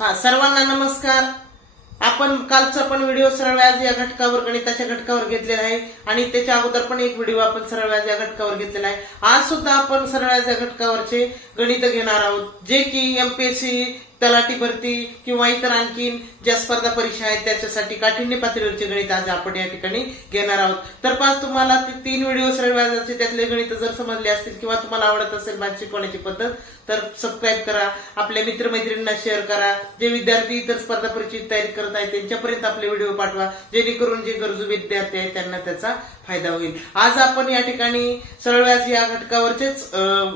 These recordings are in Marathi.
हा सर्वांना नमस्कार. आपण कालचा पण व्हिडिओ सरळ व्याज या घटकावर गणिताच्या घटकावर घेतलेला आहे. आणि त्याच्या अगोदर पण एक व्हिडिओ आपण सरळ व्याज या घटकावर घेतलेला आहे. आज सुद्धा आपण सरळ व्याज या घटकावरचे गणित घेणार आहोत. जे की एमपीएससी तलाठी भरती किंवा इतर आणखीन ज्या स्पर्धा परीक्षा आहेत त्याच्यासाठी काठिण्य पातळीवरचे गणित आज आपण या ठिकाणी घेणार आहोत. तर पाच तुम्हाला ते तीन व्हिडिओ सरळ व्याजाचे त्यातले गणित जर समजले असतील किंवा तुम्हाला आवडत असेल माझी शिकवण्याची पद्धत तर सबस्क्राईब करा. आपल्या मित्रमैत्रिणींना शेअर करा. जे विद्यार्थी इतर स्पर्धा परीक्षेची तयारी करत आहेत त्यांच्यापर्यंत आपले व्हिडिओ पाठवा. जेणेकरून जे गरजू विद्यार्थी आहेत त्यांना त्याचा फायदा होईल. आज आपण या ठिकाणी सरळ व्याज या घटकावरचेच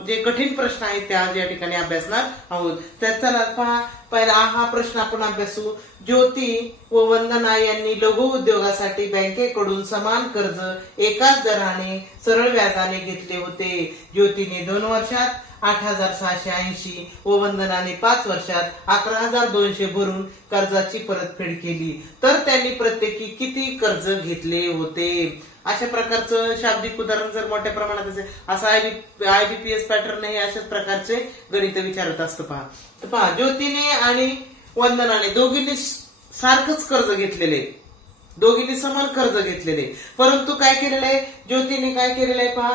जे कठीण प्रश्न आहेत ते आज या ठिकाणी अभ्यासणार आहोत. तर चला पहा पहिला हा प्रश्न आपण अभ्यासू. ज्योती व वंदना यांनी लघु उद्योगासाठी बँकेकडून समान कर्ज एकाच दराने सरळ व्याजाने घेतले होते. ज्योतीने दोन वर्षात आठ हजार सहाशे ऐंशी व वंदनाने पाच वर्षात अकरा हजार दोनशे भरून कर्जाची परतफेड केली. तर त्यांनी प्रत्येकी किती कर्ज घेतले होते? अशा प्रकारचं शाब्दिक उदाहरण जर मोठ्या प्रमाणात असेल असं आयबी आयबीपीएस पॅटर्न हे अशाच प्रकारचे गणित विचारत असतं पहा. तर पहा ज्योतीने आणि वंदनाने दोघींनी सारखंच कर्ज घेतलेले. दोघींनी समान कर्ज घेतलेले. परंतु काय केलेलं आहे? ज्योतीने काय केलेलं आहे पहा?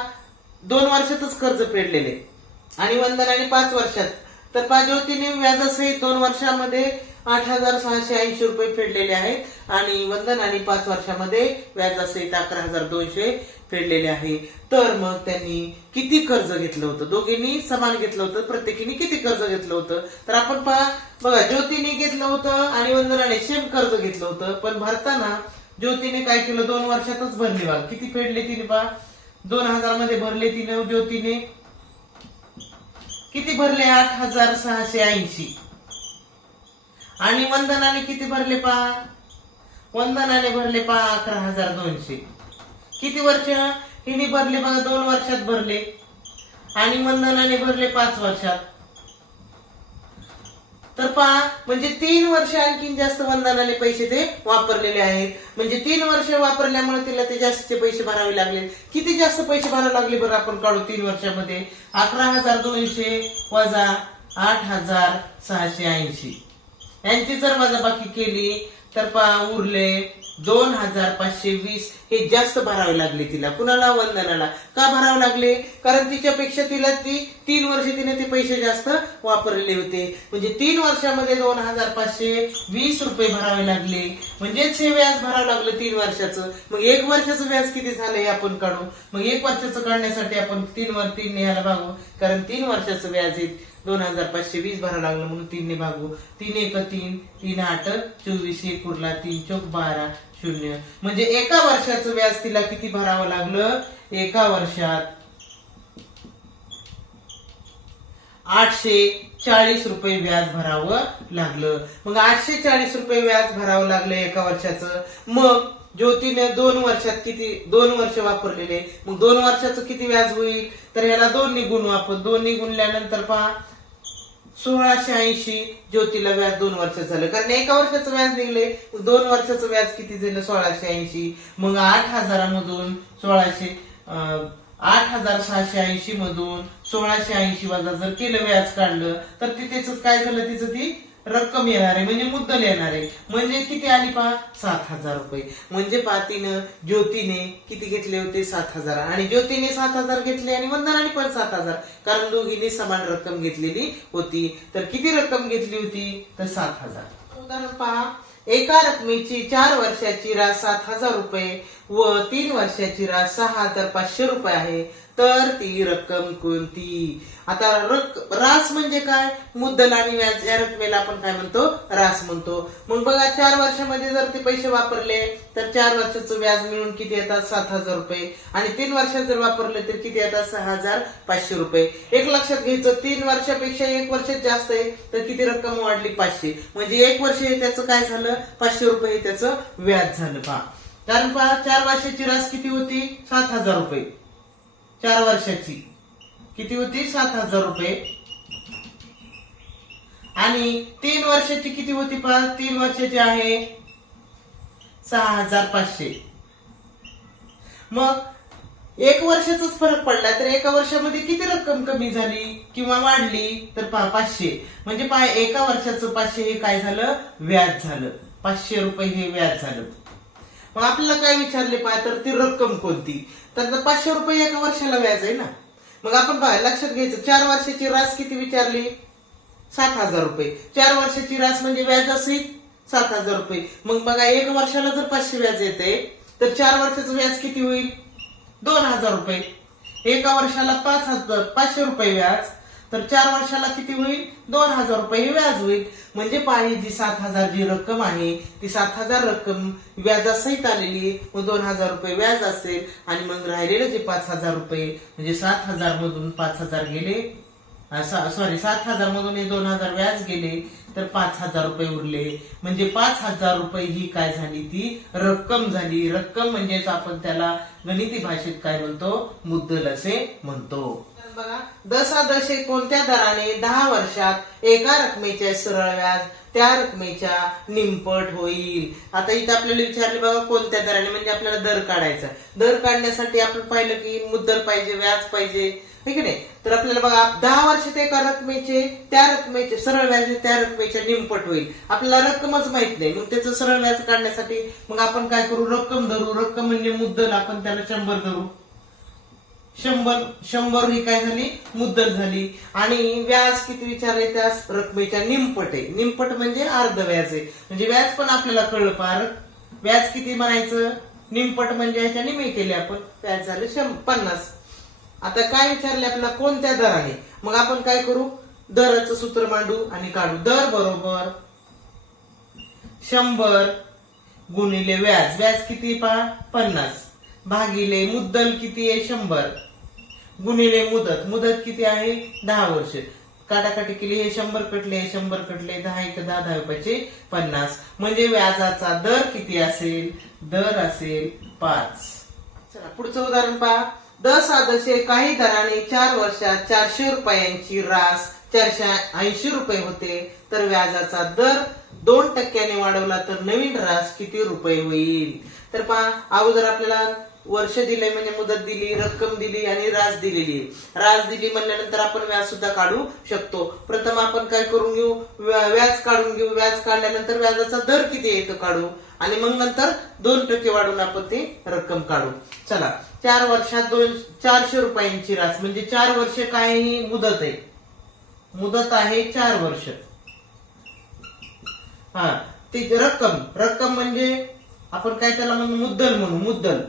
दोन वर्षातच कर्ज फेडलेले. आणि वंदनाने पाच वर्षात. तर पहा ज्योतीने व्याजासहित दोन वर्षामध्ये आठ हजार सहाशे ऐंशी रुपये फेडलेले आहेत आणि वंदनाने पाच वर्षामध्ये व्याजासहित अकरा हजार दोनशे फेडलेले आहे. तर मग त्यांनी किती कर्ज घेतलं होतं? दोघींनी समान घेतलं होतं प्रत्येकीने किती कर्ज घेतलं होतं? तर आपण पहा बघा ज्योतीने घेतलं होतं आणि वंदनाने सेम कर्ज घेतलं होतं पण भरताना ज्योतीने काय केलं? दोन वर्षातच भरले बघा किती फेडले तिने पहा? दोन हजारमध्ये भरले तिने ज्योतीने. किती भरले? आठ हजार सहाशे ऐंशी. आणि वंदनाने किती भरले पहा वंदनाने भरले पहा अकरा हजार दोनशे. किती वर्ष? हिने भरले बघा दोन वर्षात भरले. आणि वंदनाने भरले पाच वर्षात. तर पहा म्हणजे तीन वर्ष आणखीन जास्त वंदनाने पैसे ते वापरलेले आहेत. म्हणजे तीन वर्ष वापरल्यामुळे तिला ते जास्तचे पैसे भरावे लागले. किती जास्त पैसे भरावे लागले बरं आपण काढू तीन वर्षामध्ये? अकरा हजार दोनशे वजा आठ हजार सहाशे ऐंशी. यांची जर वजाबाकी केली तर उरले दोन हजार पाचशे वीस हे जास्त भरावे लागले तिला. कुणाला वंदनाला? का भरावे लागले? कारण तिच्यापेक्षा तिला ती तीन वर्ष तिने ते पैसे जास्त वापरले होते. म्हणजे तीन वर्षामध्ये दोन हजार पाचशे वीस रुपये भरावे लागले. म्हणजेच हे व्याज भरावं लागलं तीन वर्षाचं. मग एक वर्षाचं व्याज किती झालं हे आपण काढू? मग एक वर्षाचं काढण्यासाठी आपण तीन वर तीन न्यायला भागू. कारण तीन वर्षाचं व्याज आहे. दोन हजार पाचशे वीस भरावं लागलं म्हणून तीनने भागू. तीन एक तीन तीन आठ चोवीस एक उरला तीन चौक बारा. शून्य. म्हणजे एका वर्षाचं व्याज तिला किती भरावं लागलं? एका वर्षात आठशे चाळीस रुपये व्याज भरावं लागलं. मग आठशे चाळीस रुपये व्याज भरावं लागलं एका वर्षाचं. मग ज्योतीने दोन वर्षात किती दोन वर्ष वापरलेले. मग दोन वर्षाचं किती व्याज होईल? तर ह्याला दोन निघून आपण दोन निघूनल्यानंतर पहा सोळाशे ऐंशी ज्योतीला व्याज दोन वर्ष झालं. कारण एका वर्षाचं व्याज निघले दोन वर्षाचं व्याज किती झालं? सोळाशे ऐंशी. मग आठ हजारामधून सोळाशे अं, आठ हजार सहाशे ऐंशी मधून सोळाशे ऐंशी वजा जर केलं व्याज काढलं तर तिथेच काय झालं? तिचं ती रक्कम येणार आहे म्हणजे मुद्दल येणार. आहे म्हणजे किती आली पहा? सात हजार रुपये. म्हणजे पातीनं ज्योतीने किती घेतले होते? सात हजार. आणि ज्योतीने सात हजार घेतले आणि वंदनाने पण सात हजार. कारण दोघींनी समान रक्कम घेतलेली होती. तर किती रक्कम घेतली होती? तर सात हजार. उदाहरण पहा. एका रकमेची चार वर्षाची रास सात हजार रुपये व तीन वर्षाची रास सहा हजार पाचशे रुपये आहे. तर ती रक्कम कोणती? आता रक रास म्हणजे काय? मुद्दल आणि व्याज या रकमेला आपण काय म्हणतो? रास म्हणतो. मग बघा चार वर्षामध्ये जर ते पैसे वापरले तर चार वर्षाचं व्याज मिळून किती येतात? सात हजार रुपये. आणि तीन वर्षात जर वापरले तर किती येतात? सहा हजार पाचशे रुपये. एक लक्षात घ्यायचं तीन वर्षापेक्षा एक वर्षात जास्त आहे तर किती रक्कम वाढली? पाचशे. म्हणजे एक वर्ष त्याचं काय झालं? पाचशे रुपये त्याचं व्याज झालं पहा. कारण पहा चार वर्षाची रास किती होती? सात हजार रुपये. चार वर्षाची. किती होती? सात हजार रुपये. आणि तीन वर्षाची किती होती पहा? तीन वर्षाची आहे सहा हजार पाचशे. मग एक वर्षाचाच फरक पडला तर एका वर्षामध्ये किती रक्कम कमी झाली किंवा वाढली? तर पाचशे. म्हणजे एका वर्षाचं पाचशे हे काय झालं? व्याज झालं. पाचशे रुपये हे व्याज झालं. मग आपल्याला काय विचारले पाय तर ती रक्कम कोणती? तर पाचशे रुपये एका वर्षाला व्याज आहे ना? मग आपण पहा लक्षात घ्यायचं. चार वर्षाची रास किती विचारली? सात हजार रुपये. चार वर्षाची रास म्हणजे व्याज असेल? सात हजार रुपये. मग बघा एक वर्षाला जर पाचशे व्याज येते तर चार वर्षाचं व्याज किती होईल? दोन हजार रुपये. एका वर्षाला पाच हजार पाचशे रुपये व्याज. तर चार वर्षाला किती होईल? दोन हजार रुपये हे व्याज होईल. म्हणजे पाणी जी सात हजार जी रक्कम आहे ती सात हजार रक्कम व्याजासहित आलेली आहे. मग दोन हजार रुपये व्याज असेल आणि मग राहिलेलं जे पाच हजार रुपये म्हणजे सात हजार मधून पाच हजार गेले. सॉरी सात हजार मधून हे दोन हजार व्याज गेले. तर पाच हजार रुपये उरले. म्हणजे पाच हजार रुपये ही काय झाली? ती रक्कम झाली. रक्कम म्हणजेच आपण त्याला गणिती भाषेत काय म्हणतो? मुद्दल असे म्हणतो. बघा दसा दशे कोणत्या दराने दहा वर्षात एका रकमेचे सरळ व्याज त्या रकमेच्या निमपट होईल? आता इथं आपल्याला विचारले बघा कोणत्या दराने? म्हणजे आपल्याला दर काढायचा. दर काढण्यासाठी आपण पाहिलं की मुद्दल पाहिजे व्याज पाहिजे. ठीक आहे नाही? तर आपल्याला बघा दहा वर्षात एका रकमेचे त्या रकमेचे सरळ व्याज त्या रकमेच्या निमपट होईल. आपल्याला रक्कमच माहीत नाही. मग त्याचं सरळ व्याज काढण्यासाठी मग आपण काय करू? रक्कम धरू. रक्कम म्हणजे मुद्दल. आपण त्याला शंभर धरू. शंभर शंभर ही काय झाली? मुद्दल झाली. आणि व्याज किती विचारले त्या रकमेच्या निमपट आहे. निमपट म्हणजे अर्ध व्याज आहे. म्हणजे व्याज पण आपल्याला कळलं पार व्याज किती म्हणायचं? निमपट म्हणजे ह्याच्या निमे केले आपण. व्याज झालं शं पन्नास. आता काय विचारले आपल्याला? कोणत्या दराने मग आपण काय करू? दराचं सूत्र मांडू आणि काढू. दर बरोबर शंभर गुणिले व्याज. व्याज किती पहा? पन्नास. भागिले मुद्दल किती आहे? शंभर. गुणिले मुदत. मुदत किती आहे? दहा वर्ष. काटाकाटी केली हे शंभर कटले हे शंभर कटले. दहा एक दहा दहा रुपयाचे पन्नास. म्हणजे व्याजाचा दर किती असेल? दर असेल पाच. चला पुढचं उदाहरण पहा. दस आदशे काही दराने चार वर्षात चारशे रुपयांची रास चारशे ऐंशी रुपये होते. तर व्याजाचा दर दोन टक्क्याने वाढवला तर नवीन रास किती रुपये होईल? तर पहा अगोदर आपल्याला वर्ष दिले म्हणजे मुदत दिली रक्कम दिली आणि रास दिलेली रास दिली म्हणल्यानंतर आपण व्याज सुद्धा काढू शकतो. प्रथम आपण काय करून घेऊ? व्याज काढून घेऊ. व्याज काढल्यानंतर व्याजाचा दर किती येतो काढू. आणि मग नंतर दोन टक्के वाढून आपण ते रक्कम काढू. चला. चार वर्षात दोन चारशे रुपयांची रास. म्हणजे चार वर्ष काय ही मुदत आहे. मुदत आहे चार वर्ष. हा ती रक्कम रक्कम म्हणजे आपण काय त्याला म्हणू? मुद्दल म्हणू मुद्दल.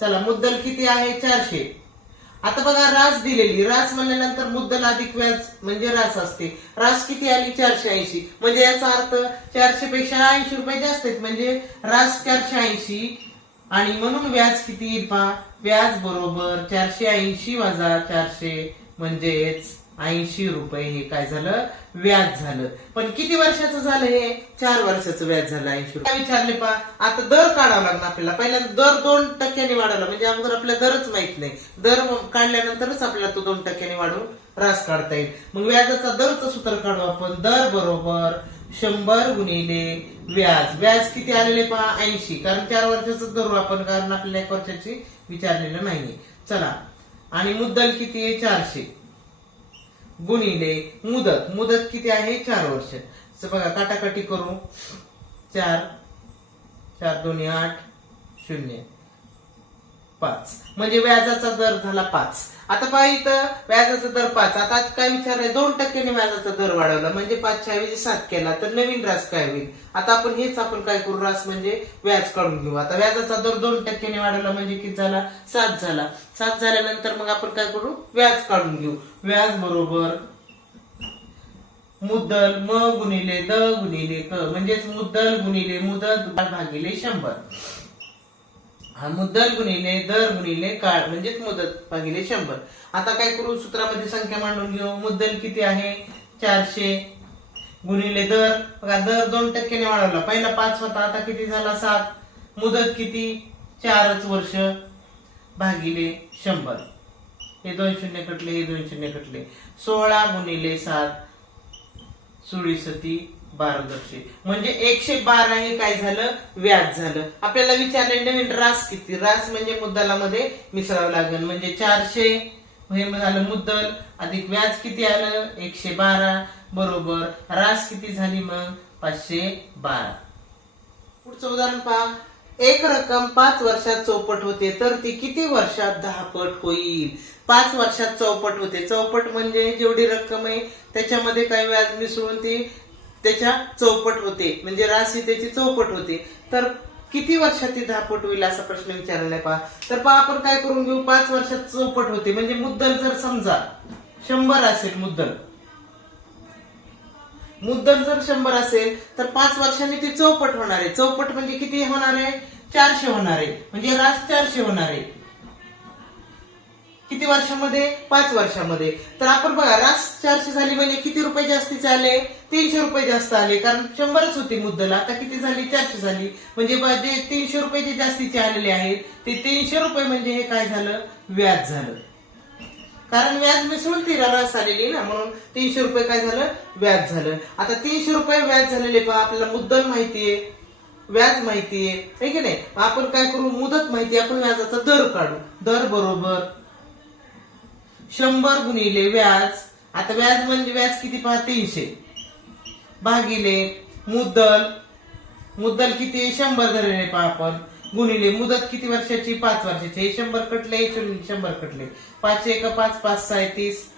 चला मुद्दल किती आहे? चारशे. आता बघा रास दिलेली. रास म्हणल्यानंतर मुद्दल अधिक व्याज म्हणजे रास असते. रास किती आली? चारशे ऐंशी. म्हणजे याचा अर्थ चारशे पेक्षा ऐंशी रुपये जास्त आहेत. म्हणजे रास चारशे ऐंशी आणि म्हणून व्याज किती येईल पहा? व्याज बरोबर चारशे ऐंशी वजा चारशे म्हणजेच ऐंशी रुपये हे काय झालं? व्याज झालं. पण किती वर्षाचं झालं हे? चार वर्षाचं व्याज झालं ऐंशी रुपये. काय विचारले पहा? आता दर काढावा लागणार आपल्याला. पहिल्यांदा दर दोन टक्क्याने वाढवला म्हणजे अगोदर आपल्याला दरच माहीत नाही. दर काढल्यानंतरच आपल्याला तो दोन टक्क्याने वाढवून रास काढता येईल. मग व्याजाचा दरचं सूत्र काढू आपण. दर बरोबर शंभर गुणिले व्याज. व्याज किती आलेले पहा? ऐंशी. कारण चार वर्षाचं धरू आपण कारण आपल्याला एक वर्षाची विचारलेलं नाहीये. चला. आणि मुद्दल किती आहे? चारशे. गुणिले मुदत. मुदत किती आहे? चार वर्ष. तर बघा काटाकाटी करू. चार. चार दोन्ही आठ. शून्य. पाच. म्हणजे व्याजाचा दर झाला पाच. आता पहा इथं व्याजाचा दर पाच. आता काय विचारलंय? दोन टक्क्याने व्याजाचा दर वाढवला. म्हणजे पाचच्या ऐवजी सात केला. तर नवीन रास काय होईल? आता आपण हेच आपण काय करू? रास म्हणजे व्याज काढून घेऊ. आता व्याजाचा दर दोन टक्क्याने वाढवला म्हणजे किती झाला? सात झाला. सात झाल्यानंतर मग आपण काय करू? व्याज काढून घेऊ. व्याज बरोबर मुद्दल म गुणिले द गुणिले क. म्हणजेच मुद्दल गुणिले मुदत भागिले शंभर. हा मुद्दल गुणिले दर गुणिले काळ म्हणजेच मुदत भागिले शंभर. आता काय करू? सूत्रामध्ये संख्या मांडून घेऊ. मुद्दल किती आहे? चारशे गुणिले दर. बघा दर दोन टक्क्याने वाढवला. पहिला पाच होता आता किती झाला? सात. मुदत किती? चारच वर्ष भागिले शंभर. हे दोन शून्य कटले हे दोन शून्य कटले. सोळा गुणिले सात. सोळी सती बारादशे म्हणजे एकशे बारा हे काय झालं? व्याज झालं. आपल्याला विचारले नवीन रास किती? रास म्हणजे मुद्दलामध्ये मिसळावं लागेल. म्हणजे चारशे हे झालं मुद्दल. अधिक व्याज किती आलं? एकशे बारा. बरोबर. रास किती झाली मग? पाचशे बारा. पुढचं उदाहरण पहा. एक रक्कम पाच वर्षात चौपट होते तर ती किती वर्षात दहापट होईल? पाच वर्षात चौपट होते. चौपट म्हणजे जेवढी रक्कम आहे त्याच्यामध्ये काही व्याज मिसळून ती त्याच्या चौपट होते. म्हणजे राशी त्याची चौपट होते. तर किती वर्षात ती दहापट होईल असा प्रश्न विचारलाय पहा. तर पहा आपण काय करून घेऊ? पाच वर्षात चौपट होते. म्हणजे मुद्दल जर समजा शंभर असेल मुद्दल. मुद्दल जर शंभर असेल तर पाच वर्षांनी ती चौपट होणार आहे. चौपट म्हणजे किती होणार आहे? चारशे होणार आहे. म्हणजे रास चारशे होणार आहे. किती वर्षामध्ये? पाच वर्षामध्ये. तर आपण बघा रास चारशे झाली म्हणजे किती रुपये जास्तीचे आले? तीनशे रुपये जास्त आले. कारण शंभरच होती मुद्दल. आता किती झाली? चारशे झाली. म्हणजे जे तीनशे रुपये जे जास्तीचे आलेले आहेत ते तीनशे रुपये म्हणजे हे काय झालं? व्याज झालं. कारण व्याज मिसळून ती रास आलेली ना म्हणून तीनशे रुपये काय झालं? व्याज झालं. आता तीनशे रुपये व्याज झालेले पहा आपल्याला मुद्दल माहितीये. व्याज माहितीये. आहे की नाही? आपण काय करू? मुदत माहिती आपण व्याजाचा दर काढू. दर बरोबर. शंभर गुणिले व्याज. आता व्याज म्हणजे व्याज किती पहा? तीनशे. भागिले मुद्दल. मुद्दल किती आहे? शंभर धरले पहा आपण. गुणिले मुदत किती वर्षाची? पाच वर्षाची. हे शंभर कटले शून्य शंभर कटले. पाच एक पाच पाच सहा तीस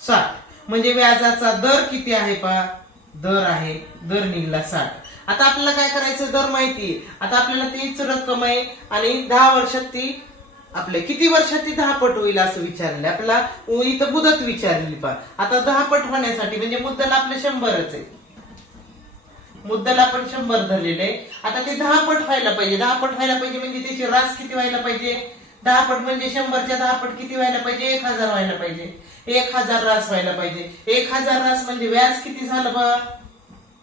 साठ. म्हणजे व्याजाचा दर किती आहे पहा? दर आहे. दर निघला साठ. आता आपल्याला काय करायचं? दर माहिती आता आपल्याला तीच रक्कम आहे आणि दहा वर्षात ती आपल्या किती वर्षात ती दहा पट होईल असं विचारलं आपला इथं मुदत विचारली पहा आता दहा पट होण्यासाठी म्हणजे मुद्दल आपले शंभरच आहे. मुद्दल आपण शंभर धरलेले आता ते दहा पट व्हायला पाहिजे. दहा पट व्हायला पाहिजे म्हणजे त्याची रास किती व्हायला पाहिजे? दहा पट म्हणजे शंभरच्या दहा पट किती व्हायला पाहिजे? एक हजार व्हायला पाहिजे. एक हजार रास व्हायला पाहिजे. एक हजार रास म्हणजे व्याज किती झालं बा?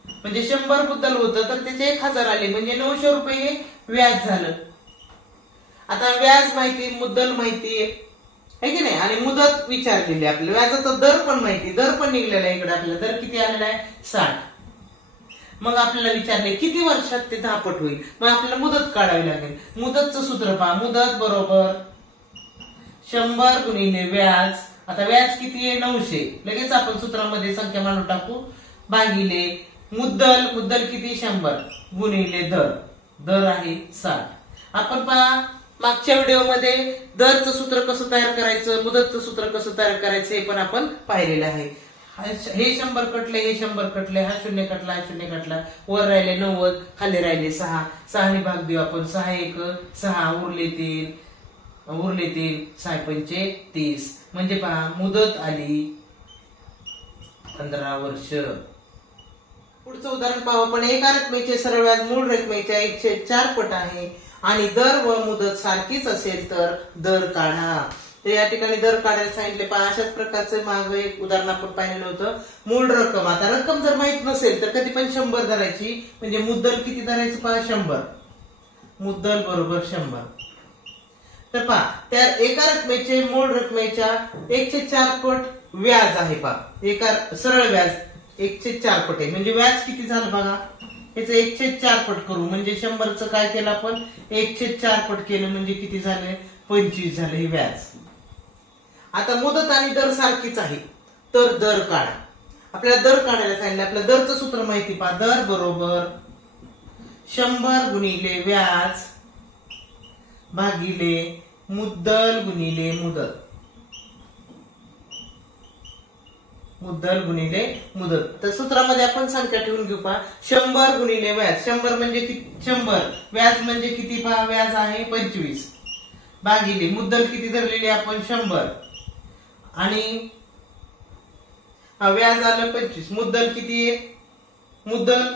म्हणजे शंभर मुद्दल होतं तर त्याचे एक हजार आले. म्हणजे नऊशे रुपये हे व्याज झालं. आता व्याज माहिती मुद्दल माहिती आहे की नाही? आणि मुदत विचारलेली आपल्याला. व्याजाचा दर पण माहिती. दर पण निघलेला आहे इकडे आपल्याला. दर किती आलेला आहे? साठ. मग आपल्याला विचारले किती वर्षात ते दहापट होईल? मग आपल्याला मुदत काढावी लागेल. मुदतचं सूत्र पहा. मुदत बरोबर शंभर गुणिले व्याज. आता व्याज किती आहे? नऊशे. लगेच आपण सूत्रामध्ये संख्या मानून टाकू. भागिले मुद्दल. मुद्दल किती? शंभर. गुणिले दर. दर आहे साठ. आपण पहा. मागच्या व्हिडिओमध्ये दरचं सूत्र कसं तयार करायचं मुदतचं सूत्र कसं तयार करायचं हे पण आपण पाहिलेलं आहे. हे शंभर कटले हे शंभर कटले हा शून्य कटला हा शून्य कटला वर राहिले नव्वद खाली राहिले सहा. सहाने भाग देऊ आपण. सहा एक सहा उरले तीन उरले तीन सहा पंचे तीस. म्हणजे पहा मुदत आली पंधरा वर्ष. पुढचं उदाहरण पाहू आपण. एका रकमेचे सरळ व्याज मूळ रकमेच्या एकशे चार पट आहे. आणि दर व मुदत सारखीच असेल तर दर काढा. तर या ठिकाणी दर काढायला सांगितले पहा अशाच प्रकारचं माग एक उदाहरण आपण पाहिलेलं होतं. मूळ रक्कम. आता रक्कम जर माहीत नसेल तर कधी पण शंभर धरायची. म्हणजे मुद्दल किती धरायचं पहा? शंभर. मुद्दल बरोबर शंभर. तर पहा त्या एका रकमेचे मूळ रकमेच्या एकशे चार पट व्याज आहे पहा. एका सरळ व्याज एकशे चार पट आहे. म्हणजे व्याज किती झालं बघा? याचं एकशे चार पट करू. म्हणजे शंभरचं काय केलं आपण? एकशे चार पट केलं म्हणजे किती झाले? पंचवीस झाले हे व्याज. आता मुदत आणि दर सारखीच आहे. तर दर काढा. आपल्याला दर काढायला सांगितलं. आपल्या दरचं सूत्र माहिती पहा. दर बरोबर शंभर गुणिले व्याज भागिले मुद्दल गुणिले मुदत. मुद्दल गुणिले मुदत. तर सूत्रामध्ये आपण संख्या ठेवून घेऊ पहा. शंभर गुणिले व्याज. शंभर म्हणजे किती शंभर. व्याज म्हणजे किती पहा? व्याज आहे पंचवीस. भागिले. मुद्दल किती धरलेली आपण? शंभर. आणि व्याज आलं पंचवीस. मुद्दल किती आहे? मुद्दल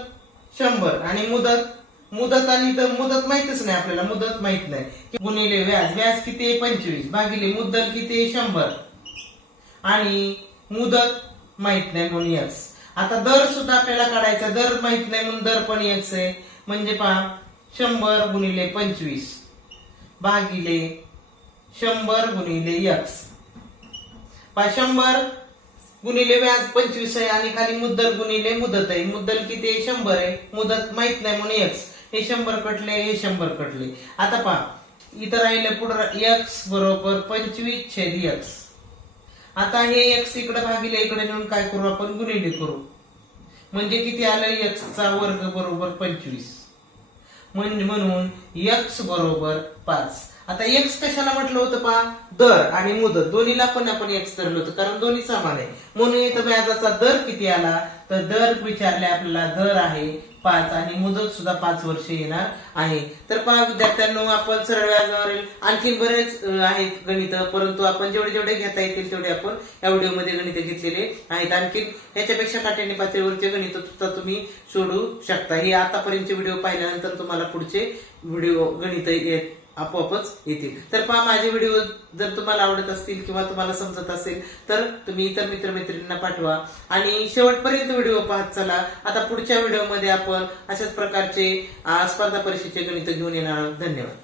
शंभर. आणि मुदत? मुदत आणि तर मुदत माहितच नाही आपल्याला. मुदत माहीत नाही. गुणिले व्याज. व्याज किती आहे? पंचवीस. भागिले मुद्दल किती आहे? शंभर. आणि मुदत? माहीत नाही म्हणून यक्स आता दर सुद्धा आपल्याला काढायचा दर माहीत नाही म्हणून दर पण यक्स आहे म्हणजे पहा शंभर गुणिले पंचवीस भागिले शंभर गुणिले यक्स. पहा शंभर गुणिले व्याज पंचवीस आहे आणि खाली मुद्दल गुणिले मुदत आहे. मुद्दल किती आहे? शंभर आहे. मुदत माहीत नाही म्हणून एक्स हे शंभर कटले हे शंभर कटले. आता पहा इथं राहिलं पुढं एक्स बरोबर पंचवीस छेद एक्स आता हे एक्स इकडे भागिले इकडे नेऊन काय करू आपण? गुणिले करू. म्हणजे किती आलं एक्स चा वर्ग बरोबर पंचवीस. म्हणजे म्हणून एक्स बरोबर पाच. आता एक्स कशाला म्हटलं होतं पहा? दर आणि मुदत. दोन्हीला पण आपण एक्स धरलं होतं कारण दोन्ही समान आहे. म्हणून इथं व्याजाचा दर किती आला? तर दर विचारले आपल्याला दर आहे पाच आणि मुदत सुद्धा पाच वर्ष येणार आहे. तर पहा विद्यार्थ्यांनो आपण सरळ व्याजावरील आणखी बरेच आहेत गणित परंतु आपण जेवढे जेवढे घेता येतील तेवढे आपण या व्हिडिओमध्ये गणित घेतलेले आहेत. आणखी याच्यापेक्षा काट्याने पातळीवरचे गणित सुद्धा तुम्ही सोडू शकता. हे आतापर्यंतचे व्हिडिओ पाहिल्यानंतर तुम्हाला पुढचे व्हिडिओ गणित येत आपोआपच येतील. तर पहा माझे व्हिडिओ जर तुम्हाला आवडत असतील किंवा तुम्हाला समजत असेल तर तुम्ही इतर मित्रमैत्रिणींना पाठवा. आणि शेवटपर्यंत व्हिडिओ पाहत चला. आता पुढच्या व्हिडिओमध्ये आपण अशाच प्रकारचे स्पर्धा परीक्षेचे गणित घेऊन येणार धन्यवाद.